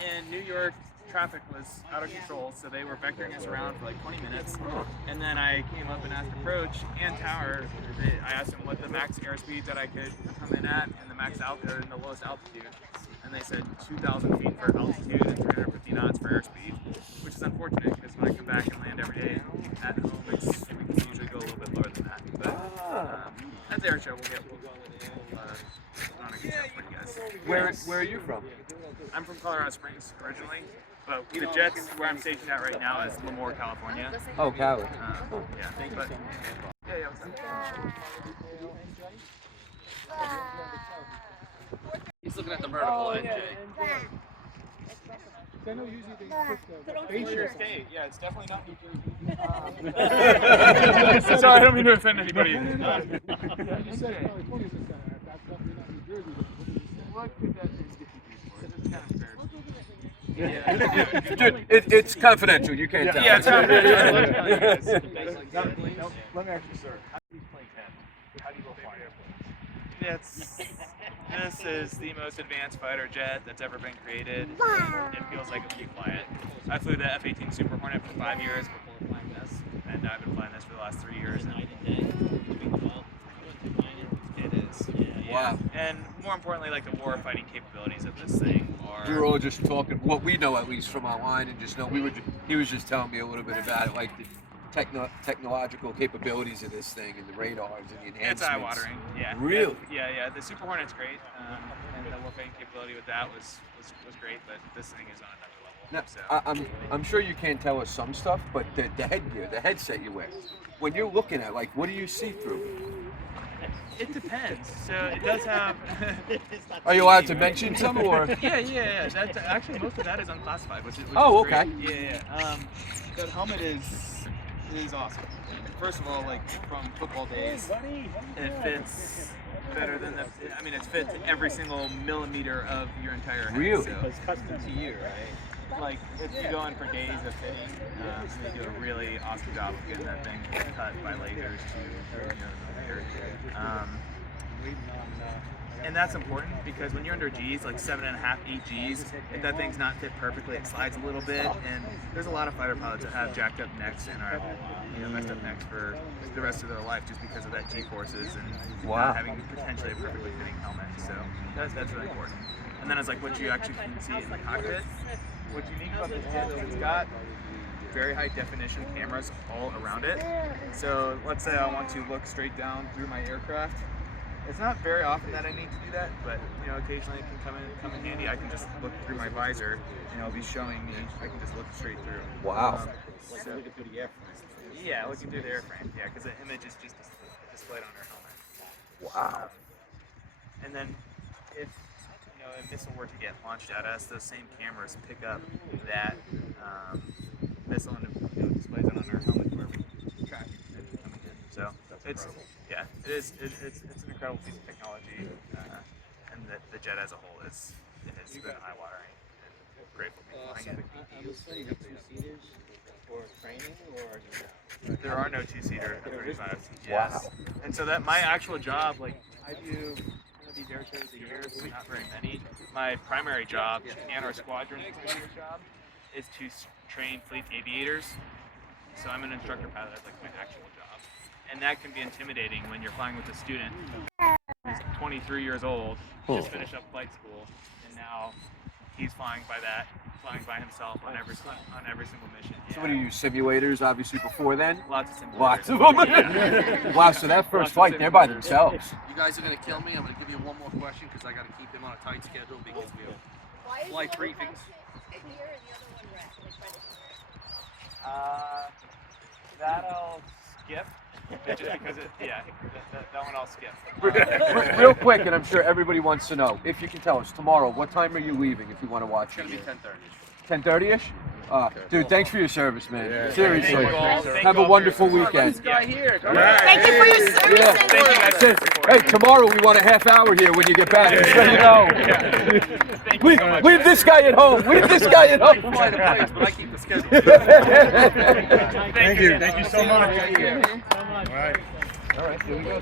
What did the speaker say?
in New York, traffic was out of control, so they were vectoring us around for like 20 minutes. And then I came up and asked approach and tower. I asked them what the max airspeed that I could come in at and the max altitude and the lowest altitude. And they said 2,000 feet for altitude and 350 knots for airspeed, which is unfortunate because when I come back and land every day at home, we can usually go a little bit lower than that. But at the air show, we'll on a good show for you guys. Where are you from? I'm from Colorado Springs originally, but the Jets where I'm stationed at right now is Lemoore, California. Oh, Cali. Yeah, but yeah, what's up? He's looking at the vertical end, Jay. I know usually they push Sure state. Yeah, it's definitely not New Jersey. Sorry, I don't mean to offend anybody. You said California is that's definitely not New Jersey. What could that be? Kind of fair. Yeah. Dude, it's confidential. You can't tell. Yeah, it's confidential. Let me ask you, sir. How do you play 10? How do you go fly airplanes? This is the most advanced fighter jet that's ever been created. It feels like when you fly it. I flew the F-18 Super Hornet for 5 years before flying this, and I've been flying this for the last 3 years. It is. Yeah. Wow. And more importantly, like the war-fighting capabilities of this thing are. We were all just talking, what we know at least from online, and just know he was just telling me a little bit about it, like the technological capabilities of this thing and the radars and the enhancements. It's eye-watering, yeah. Really? Yeah. The Super Hornet's great, and the warfighting capability with that was great, but this thing is on another level. Now, So. I'm sure you can't tell us some stuff, but the headgear, the headset you wear, when you're looking at, like, what do you see through? It depends. So it does have. Are you allowed to mention some, or? Yeah. That's actually most of that is unclassified, which is Oh, great. okay. Yeah. The helmet is awesome. First of all, like from football days, it fits better than it fits every single millimeter of your entire head. Really? So it's custom to you, right? Like if you go in for days of fitting, they do a really awesome job of getting that thing cut by lasers to the millimeter. And that's important because when you're under G's, like 7.5, 8 G's, if that thing's not fit perfectly, it slides a little bit. And there's a lot of fighter pilots that have jacked up necks and are messed up necks for the rest of their life just because of that G forces and not having potentially a perfectly fitting helmet. So that's really important. And then it's like what you actually can see in the cockpit. What's unique about this jet is it's got very high definition cameras all around it. So let's say I want to look straight down through my aircraft. It's not very often that I need to do that, but occasionally it can come in handy. I can just look through my visor, and it'll be showing me. I can just look straight through. Wow. So looking through the airframe. Yeah, looking through the airframe. Yeah, because the image is just displayed on our helmet. Wow. And then if a missile were to get launched at us, those same cameras pick up that missile and displays it on our helmet where we track it coming in. So it's an incredible piece of technology, and the jet as a whole has been eye-watering and great for me. There are no two-seater F-35s. Yes. Wow. And so that my actual job, like I do these air shows a year, not very many. My primary job and our squadron job is to train fleet aviators. So I'm an instructor pilot. That's like my actual job. And that can be intimidating when you're flying with a student who's 23 years old, just finished up flight school, and now he's flying by himself on every single mission. Yeah. So what do you use, simulators obviously before then? Lots of simulators. Lots of them? Yeah. Wow, so that first flight, they're by themselves. You guys are going to kill me. I'm going to give you one more question because I got to keep him on a tight schedule because we have flight briefings. That I'll skip. Just because that one I'll skip. Real quick, and I'm sure everybody wants to know, if you can tell us, tomorrow, what time are you leaving if you want to watch It's going to be 10:30-ish? Dude, thanks for your service, man. Yeah. Seriously. Thank you Have a all wonderful for your weekend. support. Thank you for your service. Yeah. Thank you guys for your support. Hey, tomorrow we want a half hour here when you get back, just so you know. Thank you so much. Leave this guy at home. Leave this guy at home. Fly the planes, but I keep the schedule. Thank you. Thank you so much. Thank you. All right. All right, here we go.